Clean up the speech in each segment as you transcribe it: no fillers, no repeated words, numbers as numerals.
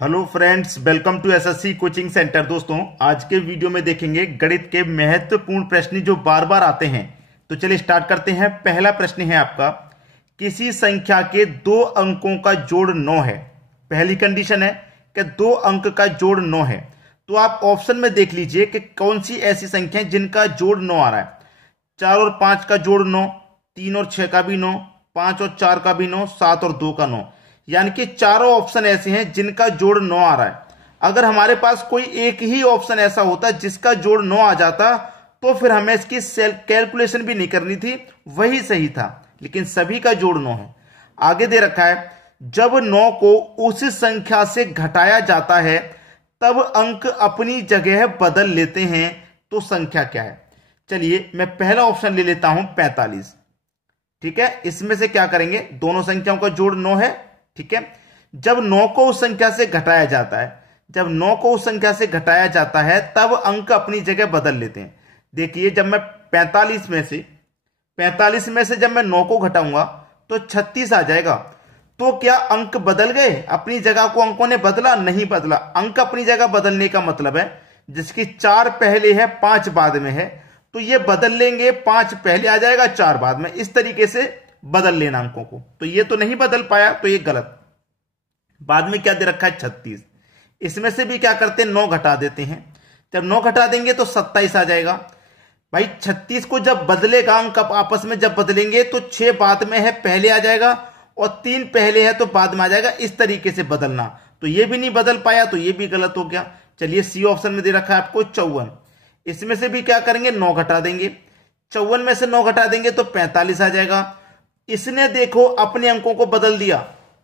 Hello friends, welcome to SSC coaching centre. दोस्तों, आज के वीडियो में देखेंगे गणित के महत्वपूर्ण प्रश्न जो बार बार आते हैं। तो चलिए स्टार्ट करते हैं। पहला प्रश्न है आपका, किसी संख्या के दो अंकों का जोड़ 9 है। पहली कंडीशन है कि दो अंक का जोड़ 9 है। तो आप ऑप्शन में देख लीजिए कि कौन सी ऐसी संख्या है जिनका जोड़ 9 आ रहा है। 4 और 5 का जोड़ 9, 3 और 6 का भी 9, 5 और 4 का भी 9, 7 और 2 का 9। यानी कि चारों ऑप्शन ऐसे हैं जिनका जोड़ 9 आ रहा है। अगर हमारे पास कोई एक ही ऑप्शन ऐसा होता जिसका जोड़ 9 आ जाता तो फिर हमें इसकी कैलकुलेशन भी नहीं करनी थी, वही सही था। लेकिन सभी का जोड़ 9 है। आगे दे रखा है, जब 9 को उस संख्या से घटाया जाता है तब अंक अपनी जगह बदल लेते हैं, तो संख्या क्या है। चलिए मैं पहला ऑप्शन ले लेता हूं, 45। ठीक है, इसमें से क्या करेंगे, दोनों संख्याओं का जोड़ 9 है। ठीक है, जब 9 को उस संख्या से घटाया जाता है, जब 9 को उस संख्या से घटाया जाता है तब अंक अपनी जगह बदल लेते हैं। देखिए, जब मैं 45 में से जब मैं 9 को घटाऊंगा तो 36 आ जाएगा। तो क्या अंक बदल गए? अपनी जगह को अंकों ने बदला? नहीं बदला। अंक अपनी जगह बदलने का मतलब है जिसकी 4 पहले है 5 बाद में है, तो ये बदल लेंगे, 5 पहले आ जाएगा 4 बाद में। इस तरीके से बदल लेना अंकों को। तो ये तो नहीं बदल पाया, तो ये गलत। बाद में क्या दे रखा है, 36। इसमें से भी क्या करते हैं, 9 घटा देते हैं। जब 9 घटा देंगे तो 27 आ जाएगा। भाई 36 को जब बदलेगा, अंक आपस में जब बदलेंगे तो 6 बाद में है पहले आ जाएगा, और 3 पहले है तो बाद में आ जाएगा। इस तरीके से बदलना। तो ये भी नहीं बदल पाया, तो ये भी गलत हो गया। चलिए सी ऑप्शन में दे रखा है आपको 54। इसमें से भी क्या करेंगे, 9 घटा देंगे। 54 में से 9 घटा देंगे तो 45 आ जाएगा। इसने देखो अपने अंकों को बदल दिया।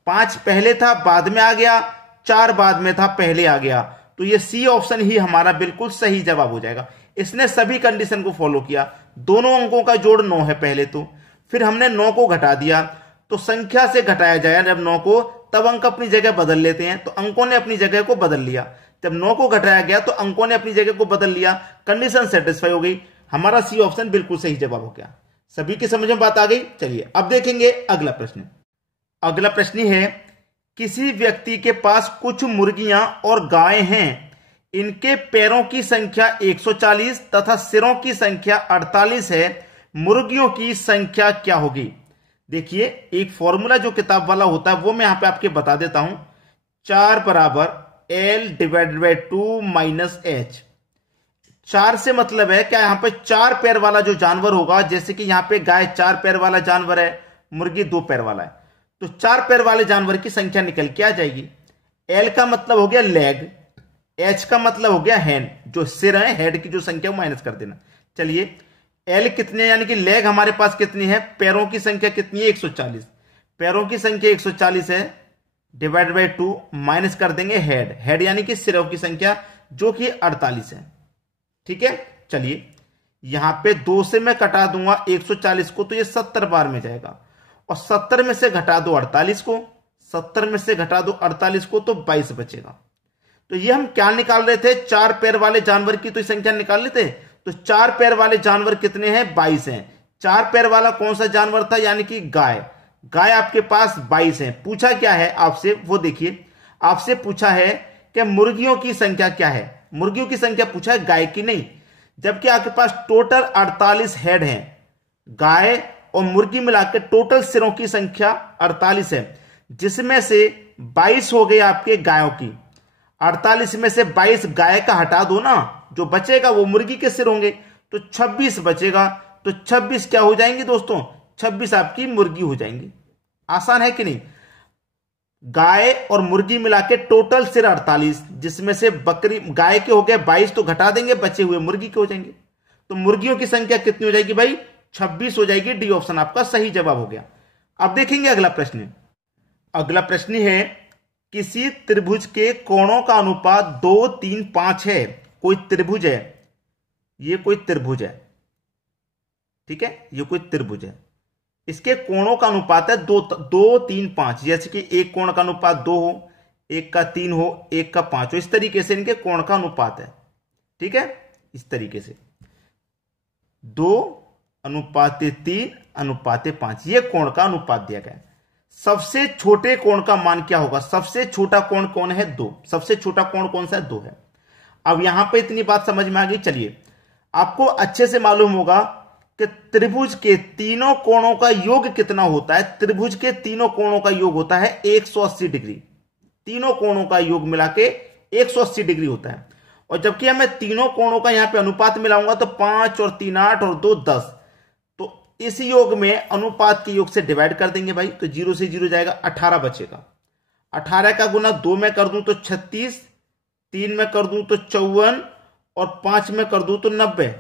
5 पहले था बाद में आ गया, 4 बाद में था पहले आ गया। तो ये सी ऑप्शन ही हमारा बिल्कुल सही जवाब हो जाएगा। इसने सभी कंडीशन को फॉलो किया। दोनों अंकों का जोड़ 9 है पहले तो, फिर हमने 9 को घटा दिया। तो संख्या से घटाया जाए जब 9 को, तब अंक अपनी जगह बदल लेते हैं। तो अंकों ने अपनी जगह को बदल लिया। जब 9 को घटाया गया तो अंकों ने अपनी जगह को बदल लिया। कंडीशन सेटिस्फाई हो गई। हमारा सी ऑप्शन बिल्कुल सही जवाब हो गया। सभी की समझ में बात आ गई। चलिए अब देखेंगे अगला प्रश्न। अगला प्रश्न है, किसी व्यक्ति के पास कुछ मुर्गियां और गायें हैं। इनके पैरों की संख्या 140 तथा सिरों की संख्या 48 है। मुर्गियों की संख्या क्या होगी? देखिए, एक फॉर्मूला जो किताब वाला होता है वो मैं यहां पे आपके बता देता हूं। 4 बराबर L/2 माइनस H। 4 से मतलब है क्या, यहां पे 4 पैर वाला जो जानवर होगा, जैसे कि यहां पे गाय 4 पैर वाला जानवर है, मुर्गी 2 पैर वाला है, तो 4 पैर वाले जानवर की संख्या निकल के आ जाएगी। एल का मतलब हो गया लेग, एच का मतलब हो गया हैंड, जो सिर है, हेड की जो संख्या वो माइनस कर देना। चलिए, एल कितने, यानी कि लेग हमारे पास कितनी है, पैरों की संख्या कितनी है, 140। पैरों की संख्या 140 है, /2 माइनस कर देंगे हेड, हेड यानी कि सिरों की संख्या जो कि 48 है। ठीक है, चलिए यहां पे 2 से मैं कटा दूंगा 140 को, तो ये 70 बार में जाएगा। और 70 में से घटा दो 48 को, 70 में से घटा दो 48 को, तो 22 बचेगा। तो ये हम क्या निकाल रहे थे, 4 पैर वाले जानवर की तो संख्या निकाल लेते। तो 4 पैर वाले जानवर कितने हैं, 22 हैं। 4 पैर वाला कौन सा जानवर था, यानी कि गाय। गाय आपके पास 22 है। पूछा क्या है आपसे, वो देखिए, आपसे पूछा है कि मुर्गियों की संख्या क्या है। मुर्गियों की संख्या पूछा है, गाय की नहीं। जबकि आपके पास टोटल 48 हेड हैं। गाय और मुर्गी मिलाकर टोटल सिरों की संख्या 48 है, जिसमें से 22 हो गए आपके गायों की। 48 में से 22 गाय का हटा दो ना, जो बचेगा वो मुर्गी के सिर होंगे, तो 26 बचेगा। तो 26 क्या हो जाएंगे दोस्तों, 26 आपकी मुर्गी हो जाएंगी। आसान है कि नहीं। गाय और मुर्गी मिला के टोटल सिर 48, जिसमें से बकरी गाय के हो गए 22, तो घटा देंगे, बचे हुए मुर्गी के हो जाएंगे। तो मुर्गियों की संख्या कितनी हो जाएगी भाई, 26 हो जाएगी। डी ऑप्शन आपका सही जवाब हो गया। अब देखेंगे अगला प्रश्न। अगला प्रश्न है, किसी त्रिभुज के कोणों का अनुपात 2, 3, 5 है। कोई त्रिभुज है, ये कोई त्रिभुज है। ठीक है, ये कोई त्रिभुज है। इसके कोणों का अनुपात है 2, 3, 5। जैसे कि एक कोण का अनुपात 2 हो, एक का 3 हो, एक का 5 हो। इस तरीके से इनके कोण का अनुपात है। ठीक है, इस तरीके से 2:3:5, ये कोण का अनुपात दिया गया है। सबसे छोटे कोण का मान क्या होगा? सबसे छोटा कोण कौन है? 2। सबसे छोटा कोण कौन सा है? 2 है। अब यहां पे इतनी बात समझ में आ गई। चलिए, आपको अच्छे से मालूम होगा कि त्रिभुज के तीनों कोणों का योग कितना होता है। त्रिभुज के तीनों कोणों का योग होता है 180 डिग्री। तीनों कोणों का योग मिला के 180 डिग्री होता है। और जबकि मैं तीनों कोणों का यहां पे अनुपात मिलाऊंगा तो 5 और 3 8 और 2 10। तो इस योग में अनुपात के योग से डिवाइड कर देंगे भाई, तो 0 से 0 जाएगा, 18 बचेगा। 18 का गुना 2 में कर दूं तो 36, 3 में कर दूं तो 54 और 5 में कर दूं तो 90।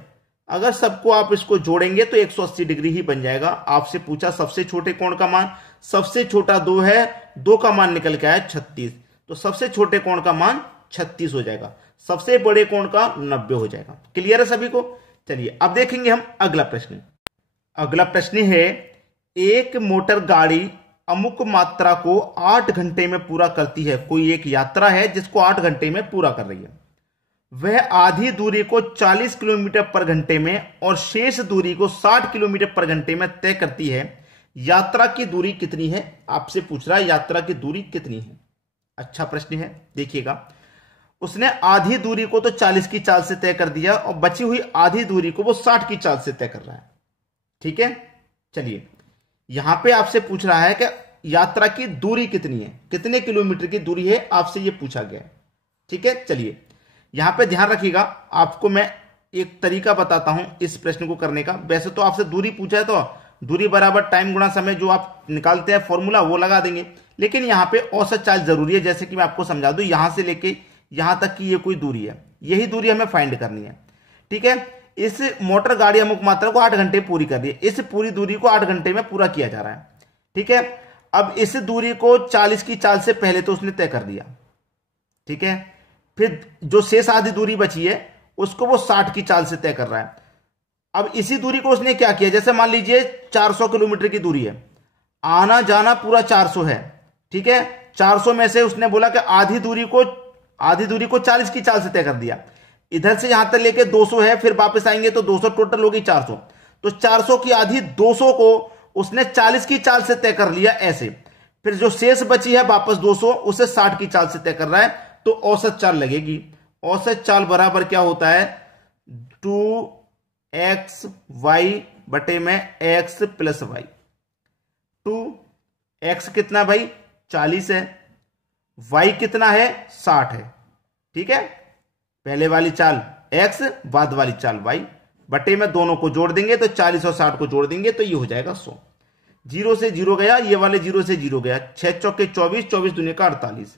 अगर सबको आप इसको जोड़ेंगे तो 180 डिग्री ही बन जाएगा। आपसे पूछा सबसे छोटे कोण का मान, सबसे छोटा 2 है, 2 का मान निकल के आया 36, तो सबसे छोटे कोण का मान 36 हो जाएगा, सबसे बड़े कोण का 90 हो जाएगा। क्लियर है सभी को? चलिए अब देखेंगे हम अगला प्रश्न। अगला प्रश्न है, एक मोटर गाड़ी अमुक मात्रा को 8 घंटे में पूरा करती है। कोई एक यात्रा है जिसको 8 घंटे में पूरा कर रही है। वह आधी दूरी को 40 किलोमीटर पर घंटे में और शेष दूरी को 60 किलोमीटर पर घंटे में तय करती है। यात्रा की दूरी कितनी है? आपसे पूछ रहा है यात्रा की दूरी कितनी है। अच्छा प्रश्न है, देखिएगा। उसने आधी दूरी को तो 40 की चाल से तय कर दिया और बची हुई आधी दूरी को वो 60 की चाल से तय कर रहा है। ठीक है, चलिए यहां पे आपसे पूछ रहा है कि यात्रा की दूरी कितनी है, कितने किलोमीटर की दूरी है, आपसे ये पूछा गया है। ठीक है, चलिए यहां पे ध्यान रखिएगा। आपको मैं एक तरीका बताता हूं इस प्रश्न को करने का। वैसे तो आपसे दूरी पूछा है तो दूरी बराबर टाइम गुणा समय जो आप निकालते हैं फॉर्मूला वो लगा देंगे, लेकिन यहां पे औसत चाल जरूरी है। जैसे कि मैं आपको समझा दूं, यहां से लेके यहां तक की ये कोई दूरी है, यही दूरी हमें फाइंड करनी है। ठीक है, इस मोटर गाड़ी अमुक मात्रा को 8 घंटे पूरी कर रही है। इस पूरी दूरी को 8 घंटे में पूरा किया जा रहा है। ठीक है, अब इस दूरी को 40 की चाल से पहले तो उसने तय कर दिया। ठीक है, फिर जो शेष आधी दूरी बची है उसको वो 60 की चाल से तय कर रहा है। अब इसी दूरी को उसने क्या किया, जैसे मान लीजिए 400 किलोमीटर की दूरी है, आना जाना पूरा 400 है। ठीक है, 400 में से उसने बोला कि आधी दूरी को 40 की चाल से तय कर दिया। इधर से यहां तक लेके 200 है, फिर वापस आएंगे तो 200, टोटल होगी 400। तो 400 की आधी 200 को उसने 40 की चाल से तय कर लिया ऐसे। फिर जो शेष बची है वापस 200, उसे 60 की चाल से तय कर रहा है, तो औसत चाल लगेगी। औसत चाल बराबर क्या होता है, 2xy बटे में x प्लस वाई। 2x कितना भाई 40 है, y कितना है 60 है। ठीक है, पहले वाली चाल x, बाद वाली चाल y, बटे में दोनों को जोड़ देंगे तो 40 और 60 को जोड़ देंगे तो ये हो जाएगा 100। 0 से 0 गया, ये वाले 0 से 0 गया, 6 चौके 24, 24 दूनी का 48।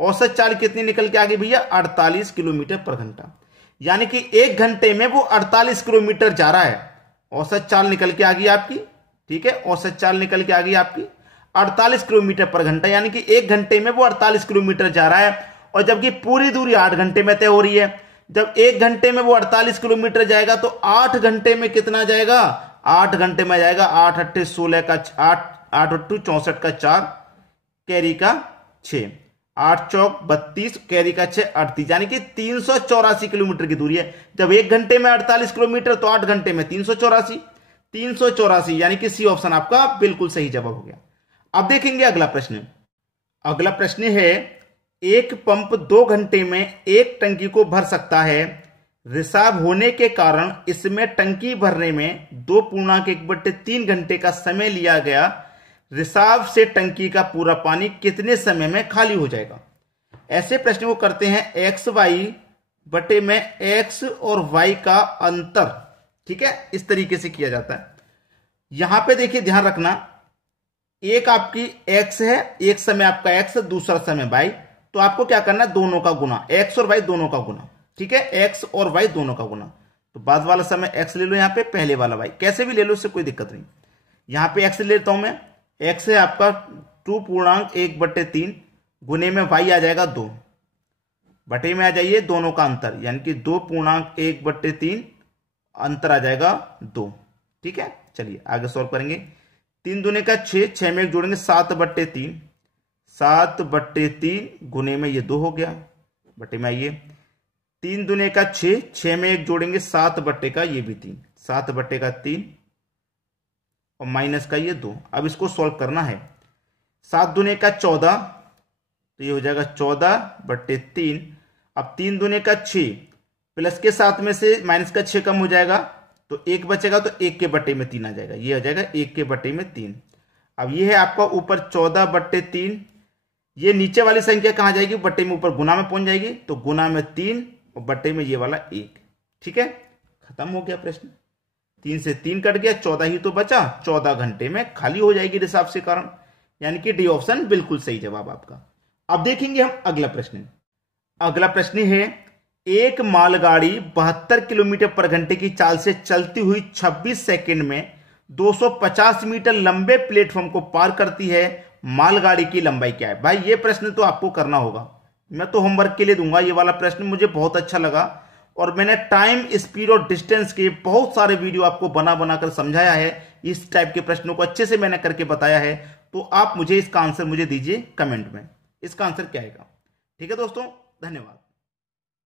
औसत चाल कितनी निकल के आ गई भैया, 48 किलोमीटर पर घंटा। यानी कि 1 घंटे में वो 48 किलोमीटर जा रहा है। औसत चाल निकल के आ गई आपकी। ठीक है, औसत चाल निकल के आ गई आपकी 48 किलोमीटर पर घंटा, यानी कि 1 घंटे में वो 48 किलोमीटर जा रहा है। और जबकि पूरी दूरी 8 घंटे में तय हो रही है। जब 1 घंटे में वो 48 किलोमीटर जाएगा तो 8 घंटे में कितना जाएगा, 8 घंटे में जाएगा 8 अट्ठे 16 का 8 अट्ठू 64 का 4, कैरी का 6, 8 चौक 32, कैरी का 6 38, यानी कि 384 किलोमीटर की दूरी है। जब 1 घंटे में 48 किलोमीटर तो 8 घंटे में 384, यानी कि सी ऑप्शन आपका बिल्कुल सही जवाब हो गया। अब देखेंगे अगला प्रश्न। अगला प्रश्न है, एक पंप 2 घंटे में एक टंकी को भर सकता है। रिसाव होने के कारण इसमें टंकी भरने में 2.1/3 घंटे का समय लिया गया। रिसाव से टंकी का पूरा पानी कितने समय में खाली हो जाएगा। ऐसे प्रश्न को करते हैं एक्स वाई बटे में एक्स और वाई का अंतर। ठीक है, इस तरीके से किया जाता है। यहां पे देखिए ध्यान रखना, एक आपकी एक्स है, एक समय आपका एक्स, दूसरा समय वाई। तो आपको क्या करना है, दोनों का गुना, एक्स और वाई दोनों का गुना। ठीक है, एक्स और वाई दोनों का गुना। तो बाद वाला समय एक्स ले लो, यहां पे पहले वाला वाई, कैसे भी ले लो, इससे कोई दिक्कत नहीं। यहां पे एक्स ले लेता हूं मैं, एक्स है आपका 2.1/3 गुने में वाई आ जाएगा 2, बटे में आ जाइए दोनों का अंतर, यानी कि 2.1/3 अंतर आ जाएगा 2। ठीक है, चलिए आगे सॉल्व करेंगे। 3 दूने का 6, 6 में एक जोड़ेंगे 7/3, 7/3 गुने में ये 2 हो गया, बटे में आइए 3 दूने का 6, 6 में एक जोड़ेंगे 7 बट्टे का ये भी 3, 7/3 और माइनस का ये 2। अब इसको सॉल्व करना है। 7 दूने का 14, तो ये हो जाएगा 14/3। अब 3 दूने का 6, प्लस के साथ में से माइनस का 6 कम हो जाएगा, तो 1 बचेगा, तो 1 के बटे में 3 आ जाएगा, ये हो जाएगा 1 के बटे में 3। अब ये है आपका ऊपर 14/3, ये नीचे वाली संख्या कहां जाएगी, बटे में ऊपर गुना में पहुंच जाएगी, तो गुना में 3 और बटे में ये वाला 1। ठीक है, खत्म हो गया प्रश्न। 3 से 3 कट गया, 14 ही तो बचा, 14 घंटे में खाली हो जाएगी रिसाव के कारण, यानी कि डी ऑप्शन बिल्कुल सही जवाब आपका। अब देखेंगे हम अगला प्रश्न। अगला प्रश्न है, एक मालगाड़ी 72 किलोमीटर पर घंटे की चाल से चलती हुई 26 सेकंड में 250 मीटर लंबे प्लेटफॉर्म को पार करती है, मालगाड़ी की लंबाई क्या है। भाई ये प्रश्न तो आपको करना होगा, मैं तो होमवर्क के लिए दूंगा। ये वाला प्रश्न मुझे बहुत अच्छा लगा और मैंने टाइम, स्पीड और डिस्टेंस के बहुत सारे वीडियो आपको बना बनाकर समझाया है। इस टाइप के प्रश्नों को अच्छे से मैंने करके बताया है, तो आप मुझे इसका आंसर मुझे दीजिए कमेंट में, इसका आंसर क्या आएगा। ठीक है दोस्तों, धन्यवाद।